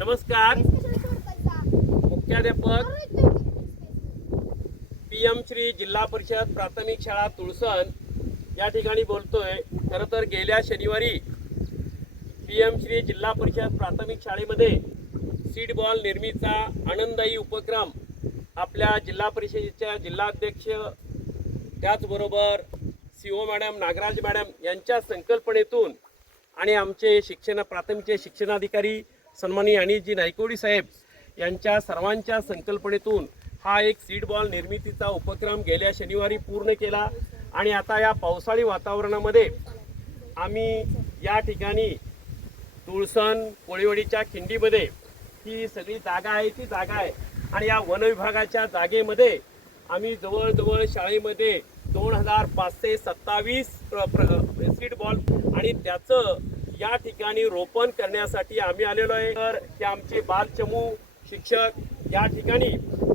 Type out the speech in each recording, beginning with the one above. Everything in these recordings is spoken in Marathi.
नमस्कार. मुख्याध्यापक PM श्री जिल्हा परिषद प्राथमिक शाळा तुळसण या ठिकाणी बोलतोय. खरं तर गेल्या शनिवारी PM श्री जिल्हा परिषद प्राथमिक शाळेमध्ये सीड बॉल निर्मितीचा आनंददायी उपक्रम आपल्या जिल्हा परिषदेच्या जिल्हाध्यक्ष त्याचबरोबर CO मॅडम नागराज मॅडम यांच्या संकल्पनेतून आणि आमचे प्राथमिकचे शिक्षणाधिकारी सन्माननीय अनिलजी नायकवडी साहेब यांच्या सर्वांच्या संकल्पनेतून हा एक सीड बॉल निर्मितीचा उपक्रम गेल्या शनिवारी पूर्ण केला. आणि आता या पावसाळी वातावरणामध्ये आम्ही या ठिकाणी तुळसण कोळीवाडीच्या खिंडीमध्ये ही सगळी जागा आहे ती जागा आहे आणि या वन विभागाच्या जागेमध्ये आम्ही जवळजवळ शाळेमध्ये 2527 सीड बॉल आणि त्याचं या ठिकाणी रोपण करण्यासाठी आम्ही आलेलो आहे. तर हे आमचे बालचमू शिक्षक या ठिकाणी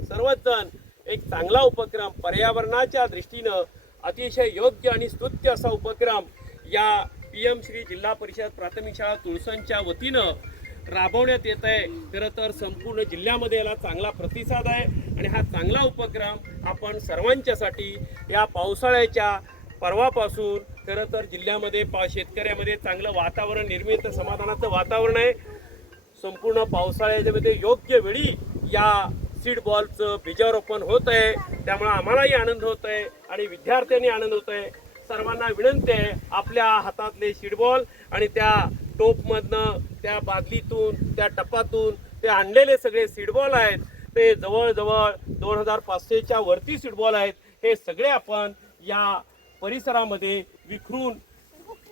सर्वच जण एक चांगला उपक्रम पर्यावरणाच्या दृष्टीनं अतिशय योग्य आणि स्तुत्य असा उपक्रम या PM श्री जिल्हा परिषद प्राथमिक शाळा तुळसणच्या वतीनं राबवण्यात येत आहे. खरं तर संपूर्ण जिल्ह्यामध्ये याला चांगला प्रतिसाद आहे आणि हा चांगला उपक्रम आपण सर्वांच्यासाठी या पावसाळ्याच्या पर्वापासून खरं तर जिल्ह्यामध्ये शेतकऱ्यामध्ये चांगलं वातावरण निर्मित समाधानाचं वातावरण आहे. संपूर्ण पावसाळ्यामध्ये योग्य वेळी या सीड बॉलचं बीजारोपण होत आहे. त्यामुळे आम्हालाही आनंद होत आहे आणि विद्यार्थ्यांनी आनंद होत आहे. सर्वांना विनंती आहे आपल्या हातातले सीड बॉल आणि त्या टोपमधनं त्या बादलीतून त्या टपातून ते आणलेले सगळे सीड बॉल आहेत ते जवळजवळ 2500च्या वरती सीड बॉल आहेत. हे सगळे आपण या परिसरामध्ये विखरून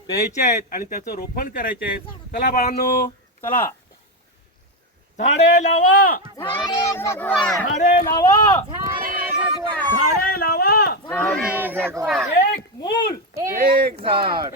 द्यायचे आहेत आणि त्याचं रोपण करायचे आहेत. चला बाळांनो, चला झाडे लावा, झाडे लावा, झाडे लावा, एक मूल एक झाड.